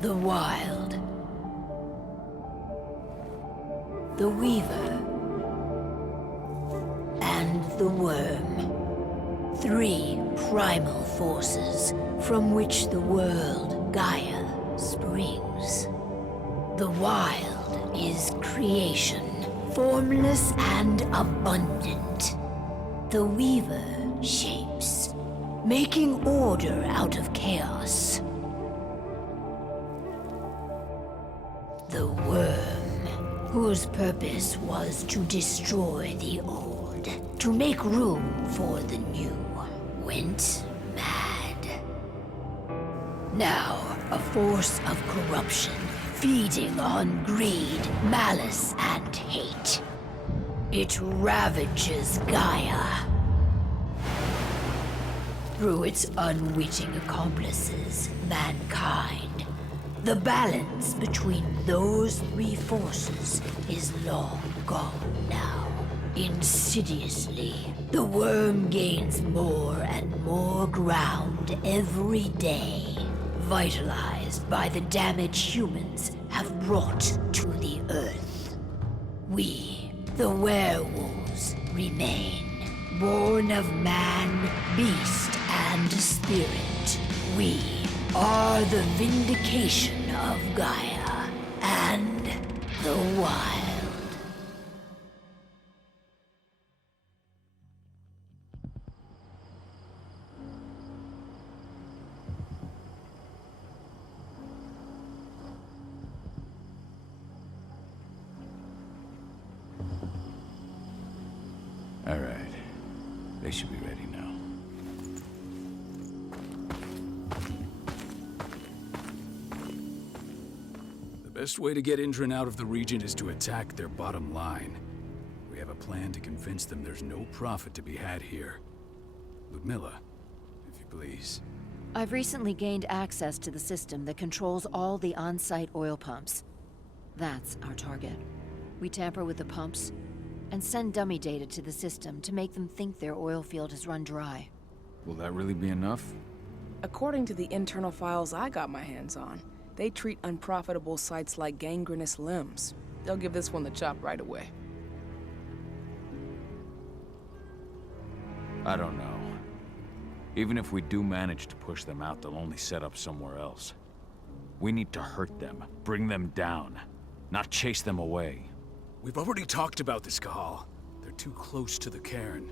The Wild. The Weaver. And the Worm. 3 primal forces from which the world, Gaia, springs. The Wild is creation, formless and abundant. The Weaver shapes, making order out of chaos. The Worm, whose purpose was to destroy the old, to make room for the new, went mad. Now, a force of corruption, feeding on greed, malice, and hate. It ravages Gaia. Through its unwitting accomplices, mankind. The balance between those 3 forces is long gone now. Insidiously, the Worm gains more and more ground every day, vitalized by the damage humans have brought to the Earth. We, the werewolves, remain, born of man, beast, and spirit. We are the vindication of Gaia and the Wild. All right. They should be ready now. The best way to get Indran out of the region is to attack their bottom line. We have a plan to convince them there's no profit to be had here. Ludmilla, if you please. I've recently gained access to the system that controls all the on-site oil pumps. That's our target. We tamper with the pumps and send dummy data to the system to make them think their oil field has run dry. Will that really be enough? According to the internal files I got my hands on, they treat unprofitable sites like gangrenous limbs. They'll give this one the chop right away. I don't know. Even if we do manage to push them out, they'll only set up somewhere else. We need to hurt them, bring them down, not chase them away. We've already talked about this, Kahal. They're too close to the cairn.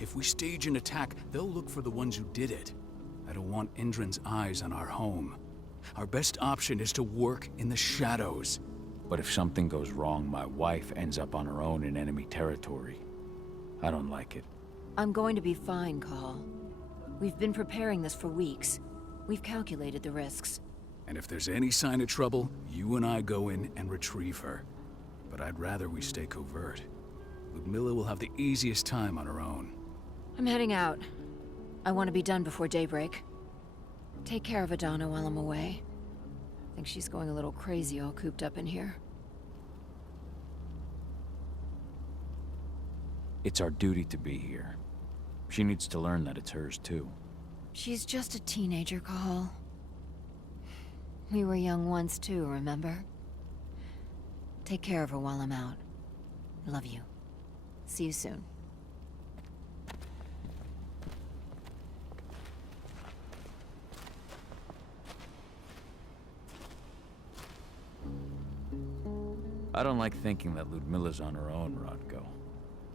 If we stage an attack, they'll look for the ones who did it. I don't want Indran's eyes on our home. Our best option is to work in the shadows. But if something goes wrong, my wife ends up on her own in enemy territory. I don't like it. I'm going to be fine, Call. We've been preparing this for weeks. We've calculated the risks. And if there's any sign of trouble, you and I go in and retrieve her. But I'd rather we stay covert. Ludmilla will have the easiest time on her own. I'm heading out. I want to be done before daybreak. Take care of Adana while I'm away. I think she's going a little crazy all cooped up in here. It's our duty to be here. She needs to learn that it's hers too. She's just a teenager, Call. We were young once too, remember? Take care of her while I'm out. Love you. See you soon. I don't like thinking that Ludmilla's on her own, Rodko.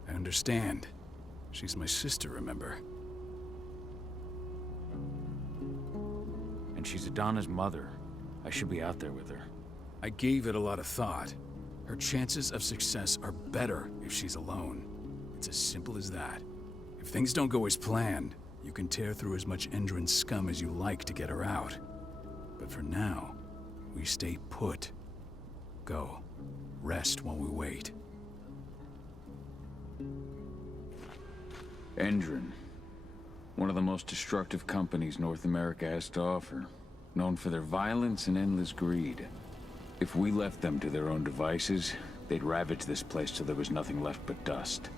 I understand. She's my sister, remember? And she's Adana's mother. I should be out there with her. I gave it a lot of thought. Her chances of success are better if she's alone. It's as simple as that. If things don't go as planned, you can tear through as much Indran scum as you like to get her out. But for now, we stay put. Go. Rest while we wait. Indran. One of the most destructive companies North America has to offer. Known for their violence and endless greed. If we left them to their own devices, they'd ravage this place till there was nothing left but dust.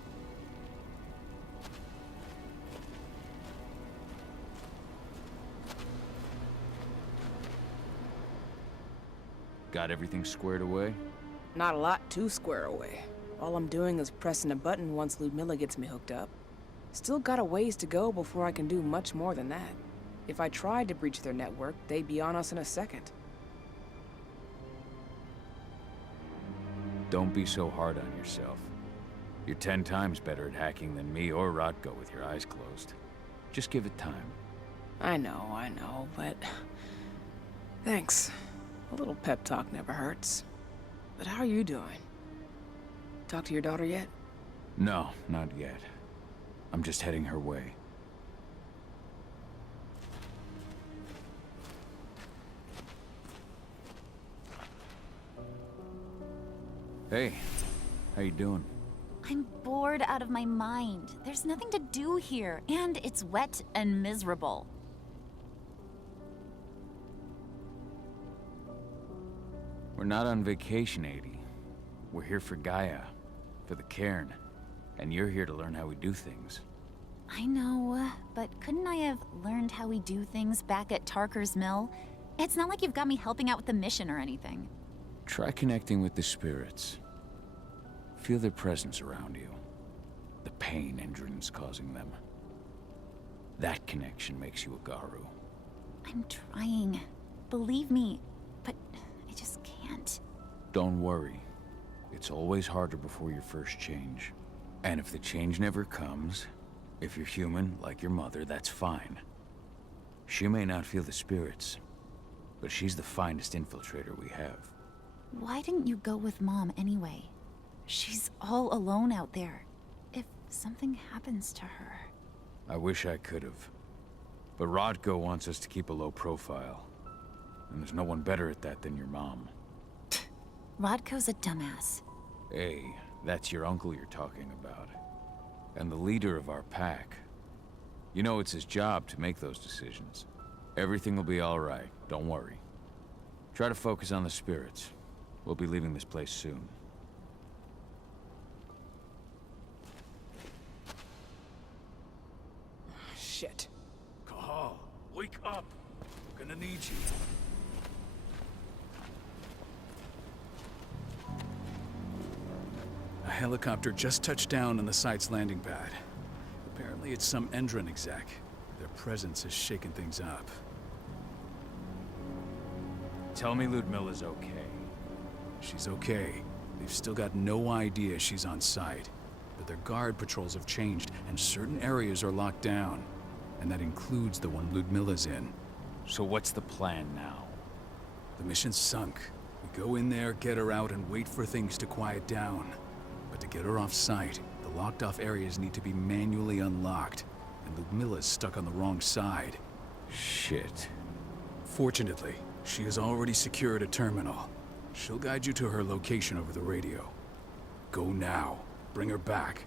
got everything squared away? Not a lot to square away. All I'm doing is pressing a button once Ludmilla gets me hooked up. Still got a ways to go before I can do much more than that. If I tried to breach their network, they'd be on us in a second. Don't be so hard on yourself. You're 10 times better at hacking than me or Rotko with your eyes closed. Just give it time. I know, but... Thanks. A little pep talk never hurts. But how are you doing? Talk to your daughter yet? No, not yet. I'm just heading her way. Hey, how you doing? I'm bored out of my mind. There's nothing to do here, and it's wet and miserable. We're not on vacation, 80. We're here for Gaia, for the cairn, and you're here to learn how we do things. I know, but couldn't I have learned how we do things back at Tarker's Mill? It's not like you've got me helping out with the mission or anything. Try connecting with the spirits. Feel their presence around you. The pain Endron's causing them. That connection makes you a Garu. I'm trying. Believe me, but I just can't. Don't worry. It's always harder before your first change. And if the change never comes, if you're human, like your mother, that's fine. She may not feel the spirits, but she's the finest infiltrator we have. Why didn't you go with Mom anyway? She's all alone out there. If something happens to her... I wish I could have. But Rodko wants us to keep a low profile. And there's no one better at that than your mom. Rodko's a dumbass. Hey, that's your uncle you're talking about. And the leader of our pack. You know it's his job to make those decisions. Everything will be all right, don't worry. Try to focus on the spirits. We'll be leaving this place soon. Shit. Cahal, wake up! I'm gonna need you. A helicopter just touched down on the site's landing pad. Apparently it's some Endron exec. Their presence has shaken things up. Tell me Ludmilla's okay. She's okay. They've still got no idea she's on site. But their guard patrols have changed, and certain areas are locked down. And that includes the one Ludmilla's in. So what's the plan now? The mission's sunk. We go in there, get her out, and wait for things to quiet down. But to get her off site, the locked-off areas need to be manually unlocked. And Ludmilla's stuck on the wrong side. Shit. Fortunately, she has already secured a terminal. She'll guide you to her location over the radio. Go now. Bring her back.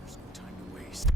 There's no time to waste.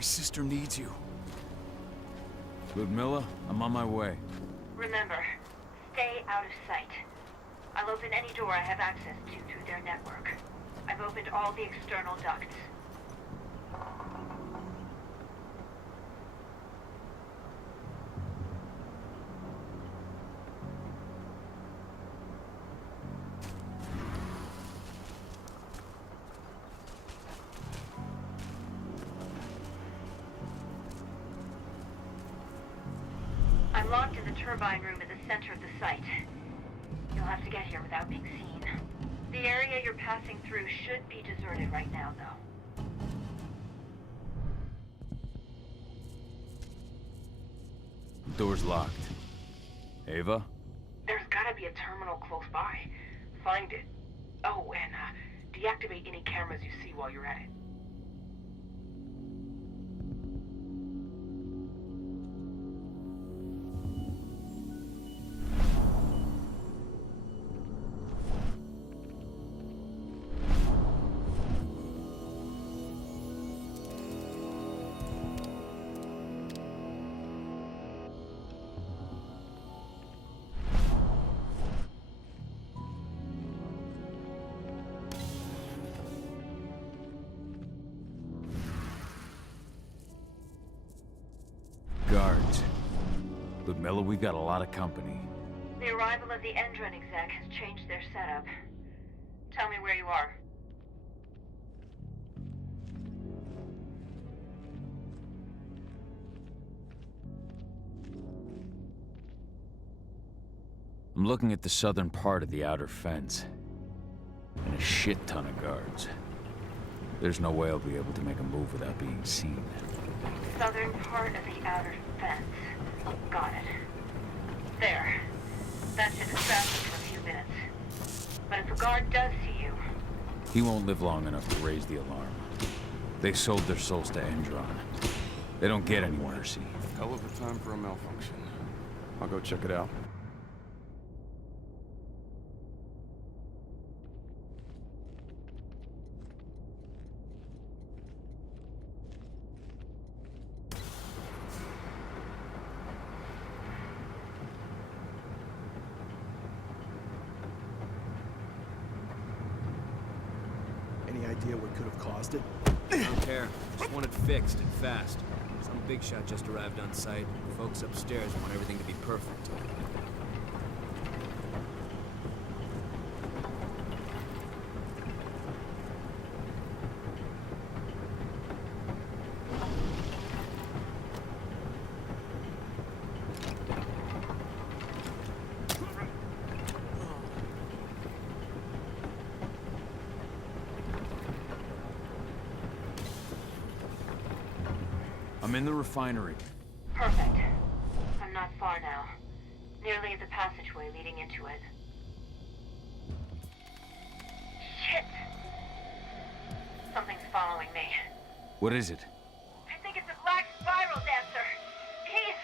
My sister needs you. Ludmilla, I'm on my way. Remember, stay out of sight. I'll open any door I have access to through their network. I've opened all the external ducts. I'm locked in the turbine room at the center of the site. You'll have to get here without being seen. The area you're passing through should be deserted right now, though. Door's locked. Ava? There's gotta be a terminal close by. Find it. Oh, and deactivate any cameras you see while you're at it. Guards. Ludmilla, we've got a lot of company. The arrival of the Endron exec has changed their setup. Tell me where you are. I'm looking at the southern part of the outer fence. And a shit ton of guards. There's no way I'll be able to make a move without being seen. Southern part of the outer fence. Got it. There. That should distract you for a few minutes. But if a guard does see you... He won't live long enough to raise the alarm. They sold their souls to Endron. They don't get any mercy. Hell of a time for a malfunction. I'll go check it out. Any idea what could have caused it? I don't care. Just want it fixed and fast. Some big shot just arrived on site. Folks upstairs want everything to be perfect. I'm in the refinery. Perfect. I'm not far now. Nearly at the passageway leading into it. Shit! Something's following me. What is it? I think it's a black spiral dancer. He's...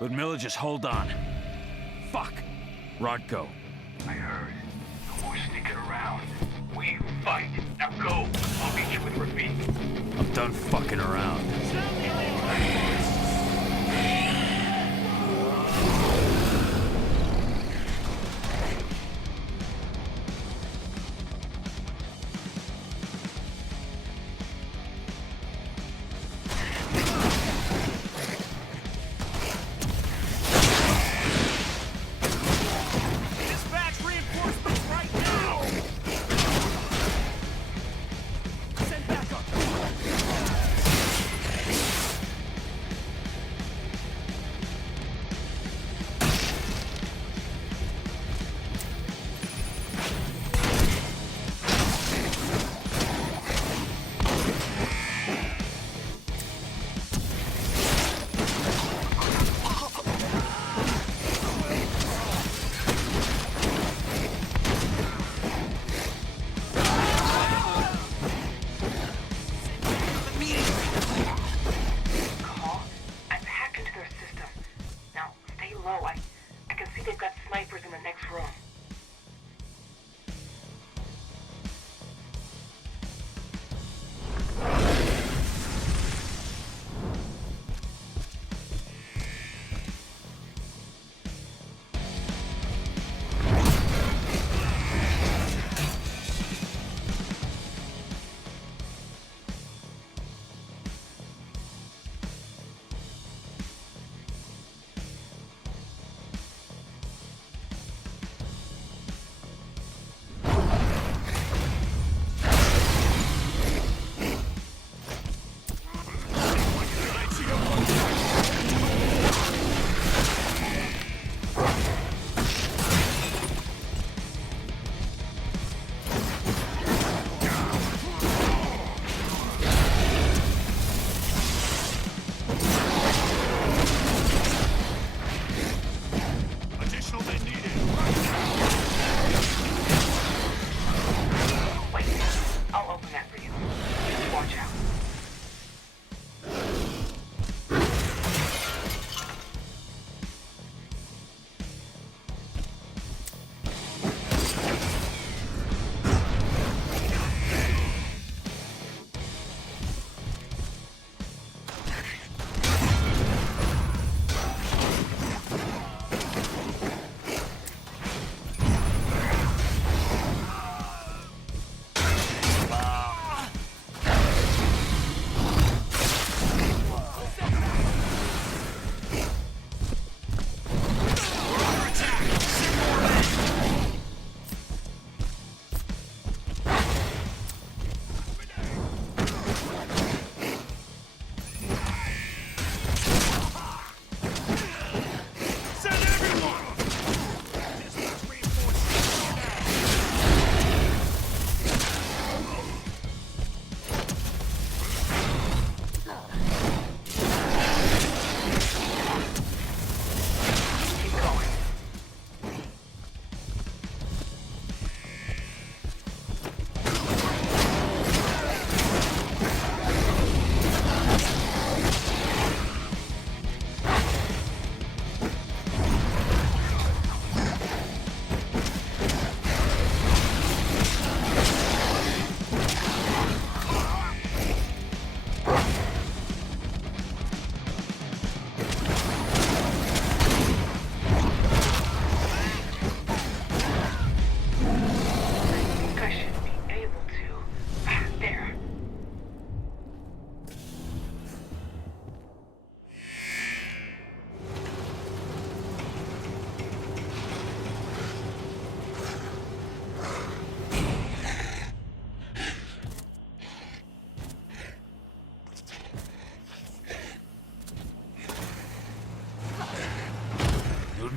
Ludmilla, just hold on. Fuck! Rodko. I heard. No more sneaking around. We fight. Now go. I'll meet you with Rafik. I'm done fucking around. Dispatch reinforcements right now! Send backup!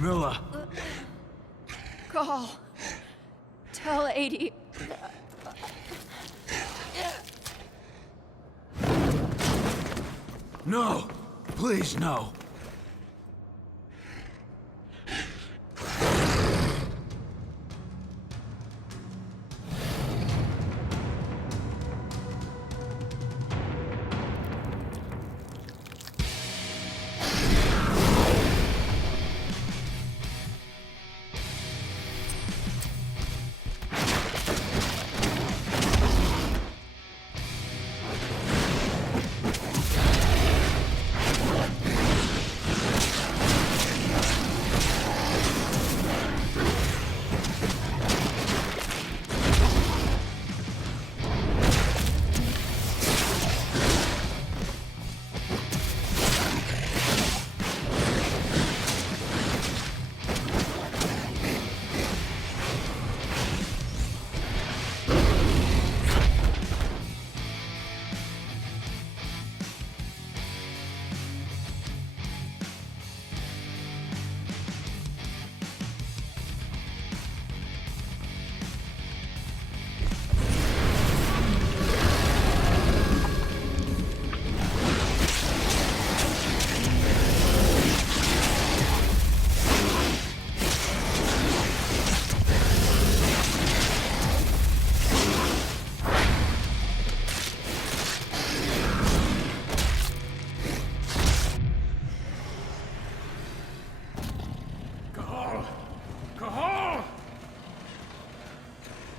Miller! Call. Tell 80. No! Please, no!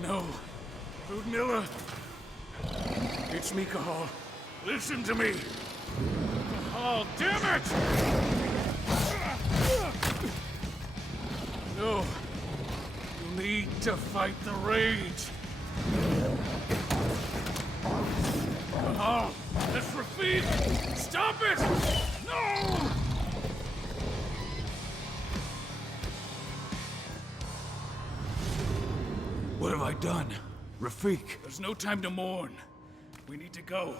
No. Ludmilla! It's me, Cahal. Listen to me! Cahal, damn it! No. You need to fight the rage. Cahal, that's Rafik! Stop it! No! What have I done? Rafik! There's no time to mourn. We need to go.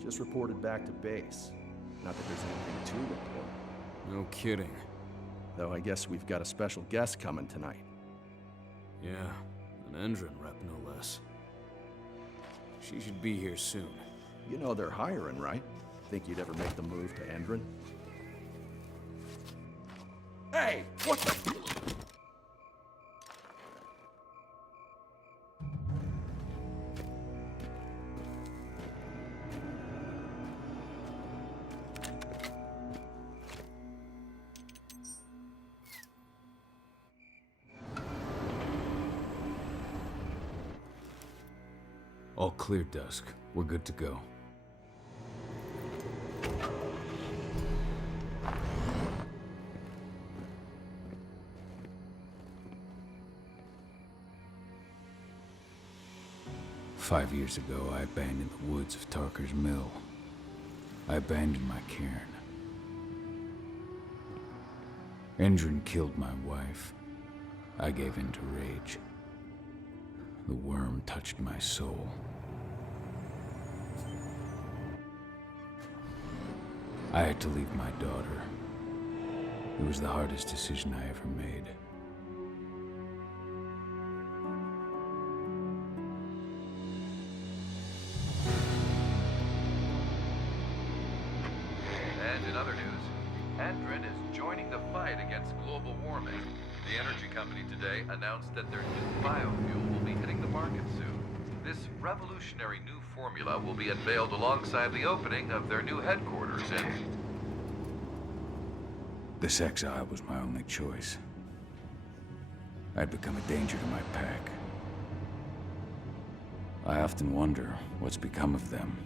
Just reported back to base. Not that there's anything to report. No kidding. Though I guess we've got a special guest coming tonight. Yeah, an Endron rep no less. She should be here soon. You know they're hiring, right? Think you'd ever make the move to Endron? Hey! What the... All clear, Dusk. We're good to go. "5 years ago, I abandoned the woods of Tarker's Mill. I abandoned my cairn. Endron killed my wife. I gave in to rage. The worm touched my soul. I had to leave my daughter. It was the hardest decision I ever made. The energy company today announced that their new biofuel will be hitting the market soon. This revolutionary new formula will be unveiled alongside the opening of their new headquarters in... This exile was my only choice. I'd become a danger to my pack. I often wonder what's become of them.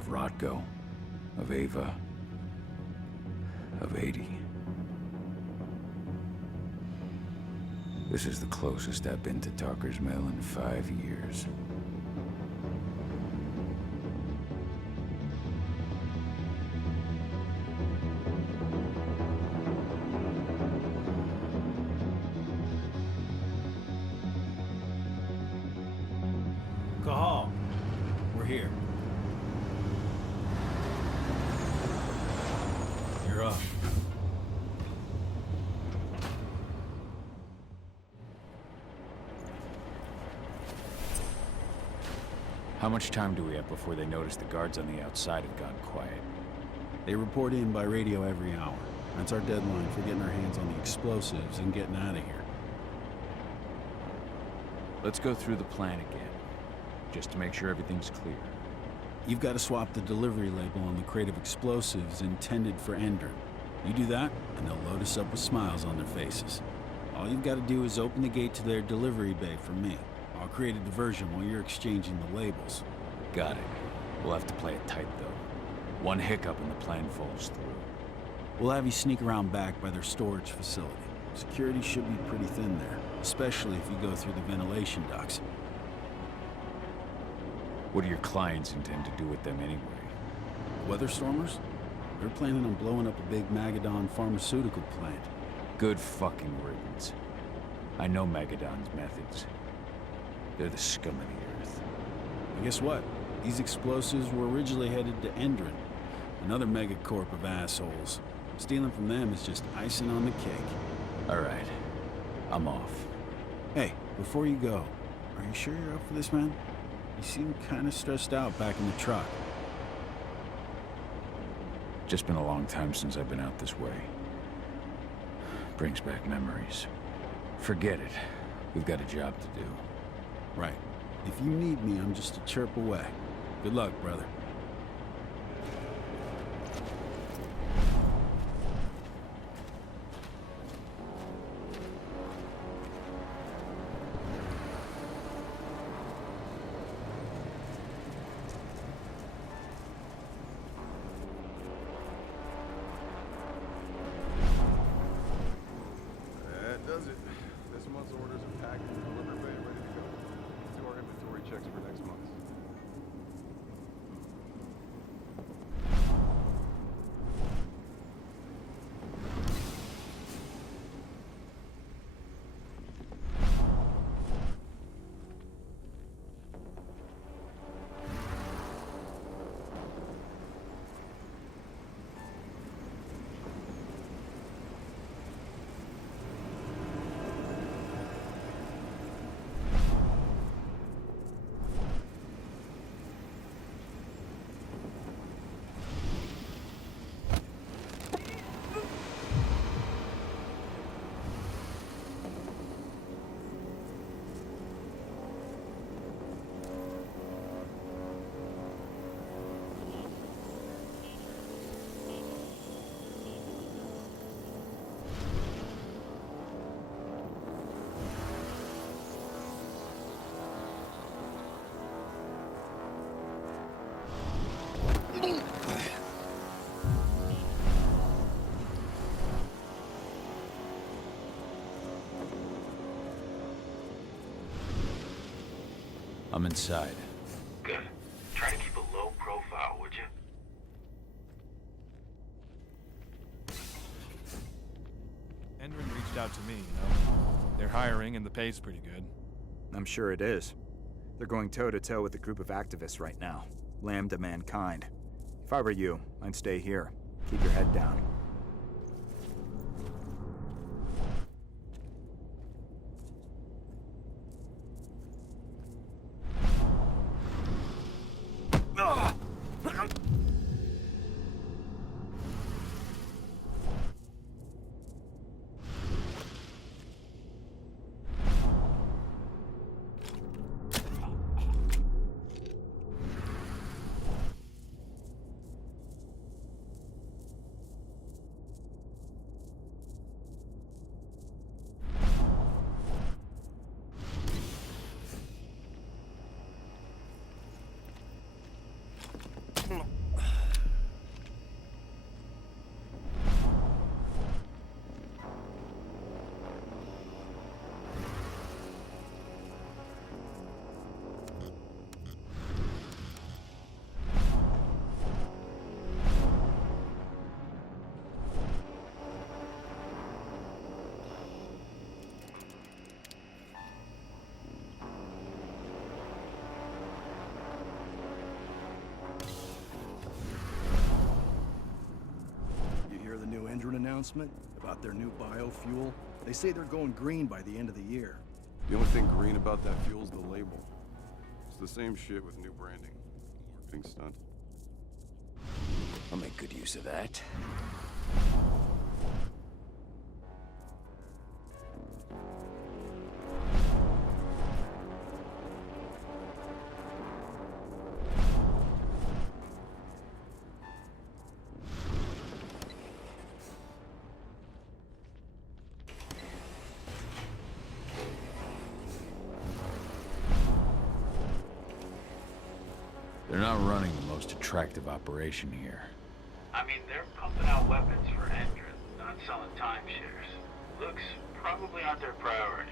Of Rotko, of Ava, of 80. This is the closest I've been to Talker's Mill in 5 years. Cahal, we're here. You're up. How much time do we have before they notice the guards on the outside have gone quiet? They report in by radio every hour. That's our deadline for getting our hands on the explosives and getting out of here. Let's go through the plan again, just to make sure everything's clear. You've got to swap the delivery label on the crate of explosives intended for Endron. You do that, and they'll load us up with smiles on their faces. All you've got to do is open the gate to their delivery bay for me. I'll create a diversion while you're exchanging the labels. Got it. We'll have to play it tight, though. One hiccup and the plan falls through. We'll have you sneak around back by their storage facility. Security should be pretty thin there, especially if you go through the ventilation ducts. What do your clients intend to do with them anyway? Weatherstormers? They're planning on blowing up a big Magadon pharmaceutical plant. Good fucking riddance. I know Magadon's methods. They're the scum of the earth. And guess what? These explosives were originally headed to Endron, another megacorp of assholes. Stealing from them is just icing on the cake. All right. I'm off. Hey, before you go, are you sure you're up for this, man? You seem kind of stressed out back in the truck. Just been a long time since I've been out this way. Brings back memories. Forget it. We've got a job to do. Right. If you need me, I'm just a chirp away. Good luck, brother. That does it. This month's orders are packed and delivery bay ready to go. Let's do our inventory checks for next month. I'm inside. Good. Try to keep a low profile, would you? Endron reached out to me, you know. They're hiring and the pay's pretty good. I'm sure it is. They're going toe-to-toe with a group of activists right now. Lambda Mankind. If I were you, I'd stay here. Keep your head down. announcement about their new biofuel? They say they're going green by the end of the year. The only thing green about that fuel's the label. It's the same shit with new branding. Marketing stunt. I'll make good use of that. They're not running the most attractive operation here. I mean, they're pumping out weapons for Endron, not selling timeshares. Looks probably aren't their priority.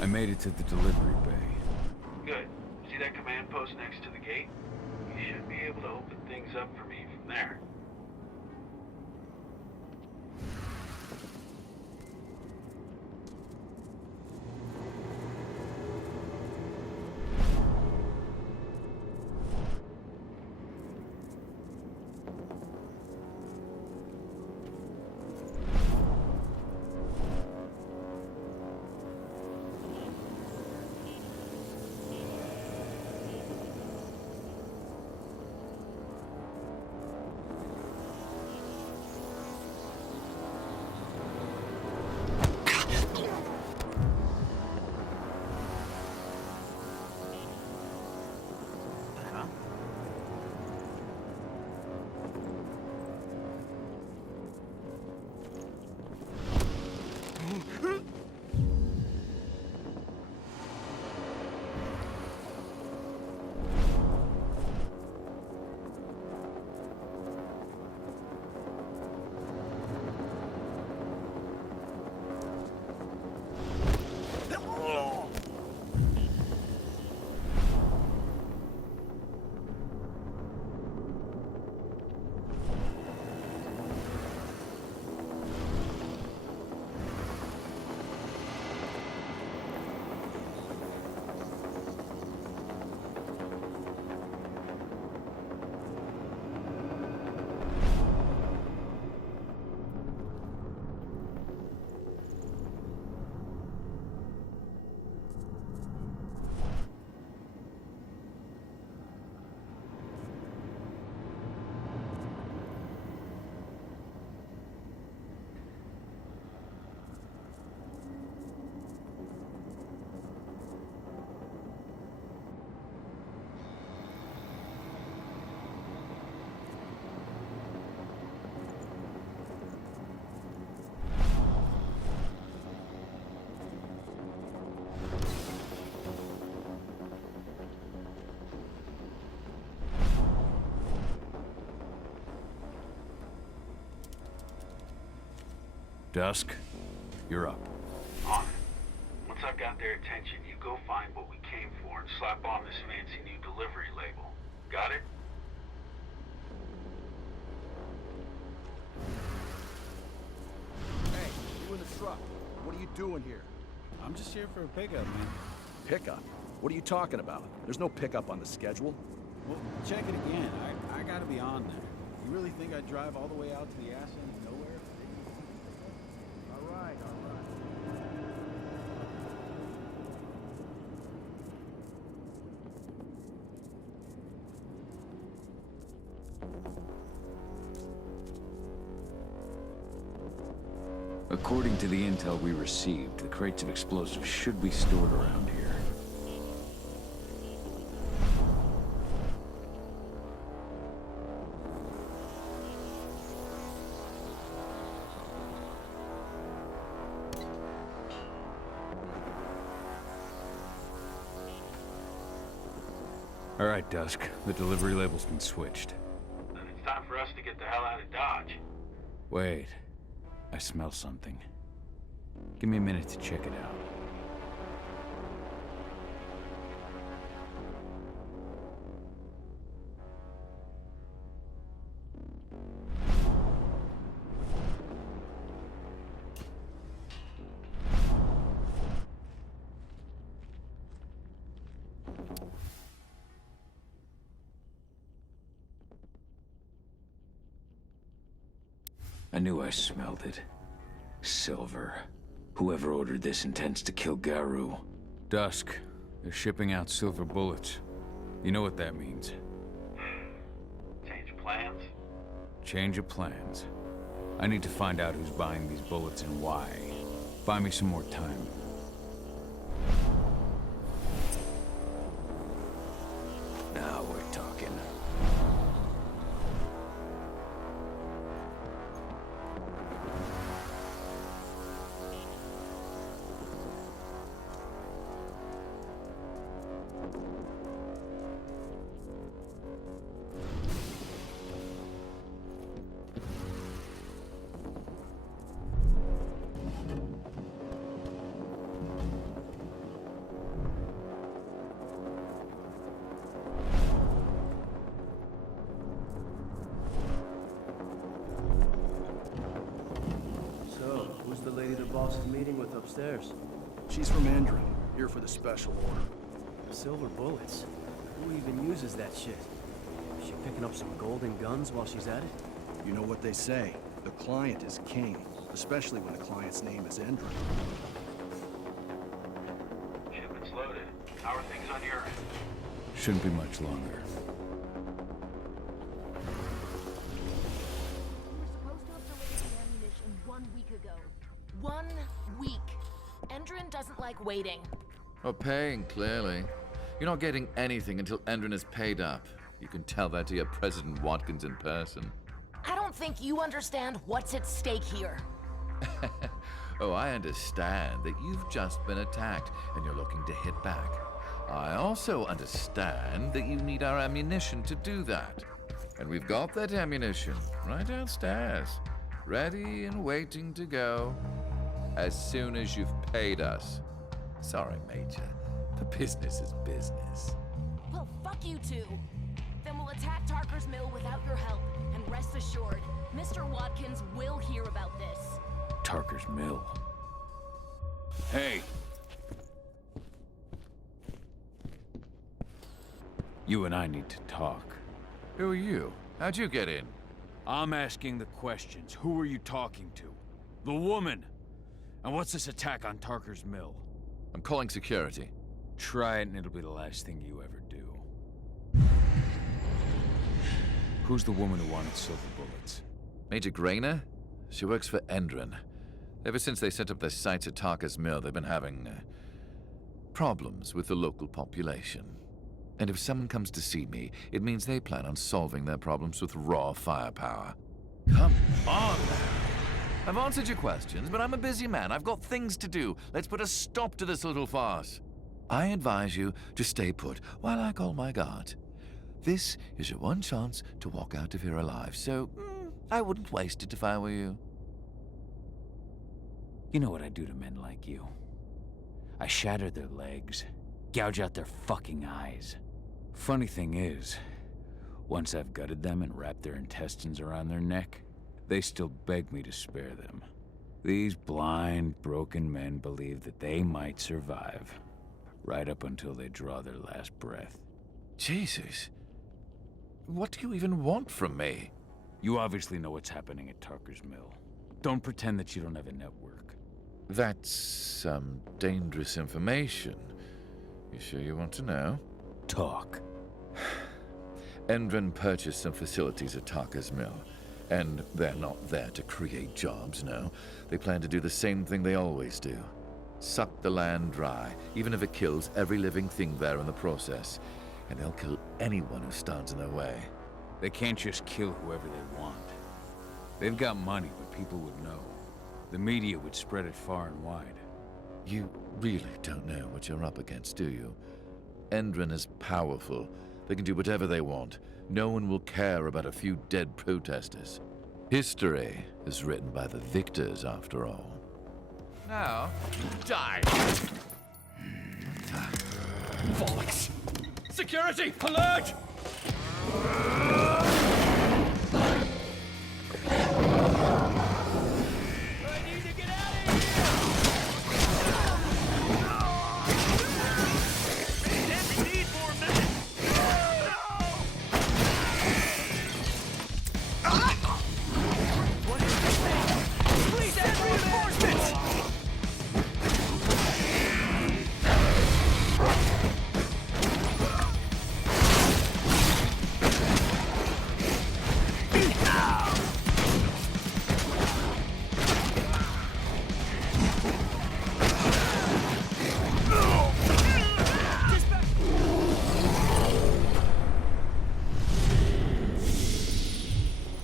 I made it to the delivery bay. Good. See that command post next to the gate? You should be able to open things up for me from there. Dusk, you're up. On it. Once I've got their attention, you go find what we came for and slap on this fancy new delivery label. Got it? Hey, you in the truck. What are you doing here? I'm just here for a pickup, man. Pickup? What are you talking about? There's no pickup on the schedule. Well, check it again. I gotta be on there. You really think I'd drive all the way out to the ass end of nowhere? All right, all right. According to the intel we received, the crates of explosives should be stored around here. All right, Dusk. The delivery label's been switched. Then it's time for us to get the hell out of Dodge. Wait. I smell something. Give me a minute to check it out. I knew I smelled it. Silver. Whoever ordered this intends to kill Garou. Dusk. They're shipping out silver bullets. You know what that means. Change plans? Change of plans. I need to find out who's buying these bullets and why. Buy me some more time. Now we're talking. Who's the lady the boss is meeting with upstairs? She's from Endron, here for the special order. Silver bullets? Who even uses that shit? Is she picking up some golden guns while she's at it? You know what they say. The client is king, especially when the client's name is Endron. Shipment's loaded. How are things on your end? Shouldn't be much longer. We were supposed to have delivered the ammunition 1 week ago. 1 week. Endron doesn't like waiting. Oh, paying, clearly. You're not getting anything until Endron is paid up. You can tell that to your President Watkins in person. I don't think you understand what's at stake here. Oh, I understand that you've just been attacked and you're looking to hit back. I also understand that you need our ammunition to do that. And we've got that ammunition right downstairs, ready and waiting to go as soon as you've paid us. Sorry, Major, but business is business. Well, fuck you two. Then we'll attack Tarker's Mill without your help. And rest assured, Mr. Watkins will hear about this. Tarker's Mill. Hey! You and I need to talk. Who are you? How'd you get in? I'm asking the questions. Who are you talking to? The woman! And what's this attack on Tarker's Mill? I'm calling security. Try it and it'll be the last thing you ever do. Who's the woman who wanted silver bullets? Major Grainer? She works for Endron. Ever since they set up their sights at Tarker's Mill, they've been having problems with the local population. And if someone comes to see me, it means they plan on solving their problems with raw firepower. Come on now. I've answered your questions, but I'm a busy man. I've got things to do. Let's put a stop to this little farce. I advise you to stay put while I call my guard. This is your one chance to walk out of here alive, so I wouldn't waste it if I were you. You know what I do to men like you? I shatter their legs, gouge out their fucking eyes. Funny thing is, once I've gutted them and wrapped their intestines around their neck, they still beg me to spare them. These blind, broken men believe that they might survive, right up until they draw their last breath. Jesus. What do you even want from me? You obviously know what's happening at Tarker's Mill. Don't pretend that you don't have a network. That's some dangerous information. You sure you want to know? Talk. Endron purchased some facilities at Tarker's Mill. And they're not there to create jobs, no. They plan to do the same thing they always do. Suck the land dry, even if it kills every living thing there in the process. And they'll kill anyone who stands in their way. They can't just kill whoever they want. They've got money, but people would know. The media would spread it far and wide. You really don't know what you're up against, do you? Endron is powerful. They can do whatever they want. No one will care about a few dead protesters. History is written by the victors, after all. Now, die! Bollocks! Security! Alert!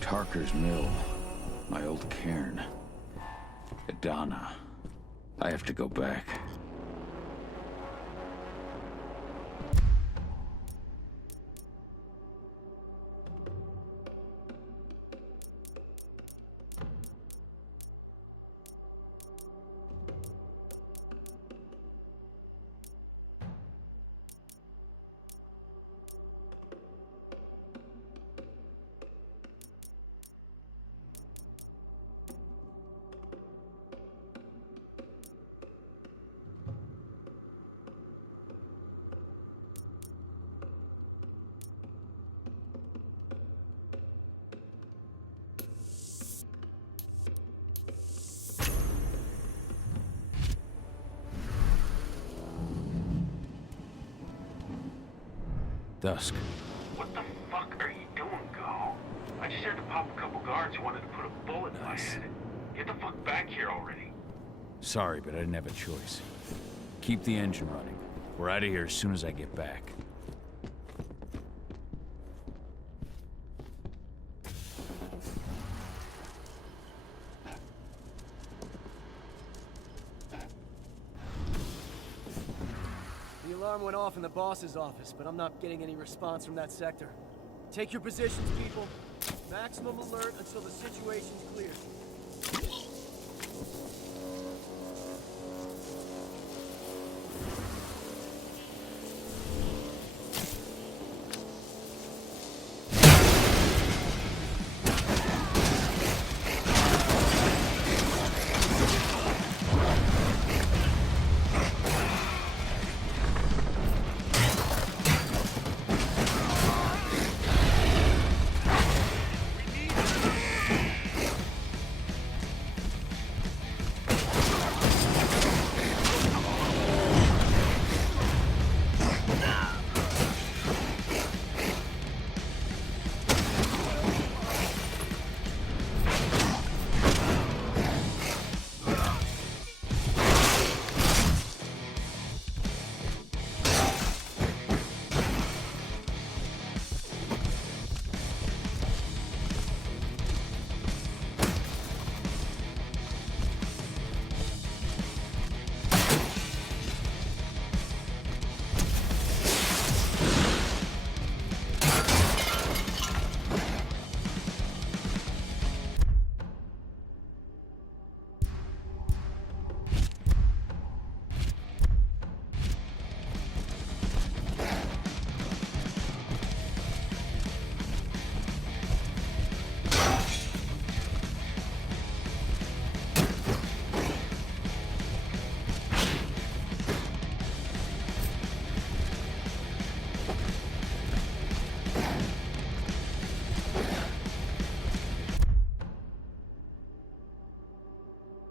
Tarker's Mill. My old cairn. Adana. I have to go back. Dusk. What the fuck are you doing, Go? I just had to pop a couple guards who wanted to put a bullet in my head. Get the fuck back here already. Sorry, but I didn't have a choice. Keep the engine running. We're out of here as soon as I get back. The alarm went off in the boss's office, but I'm not getting any response from that sector. Take your positions, people. Maximum alert until the situation's clear.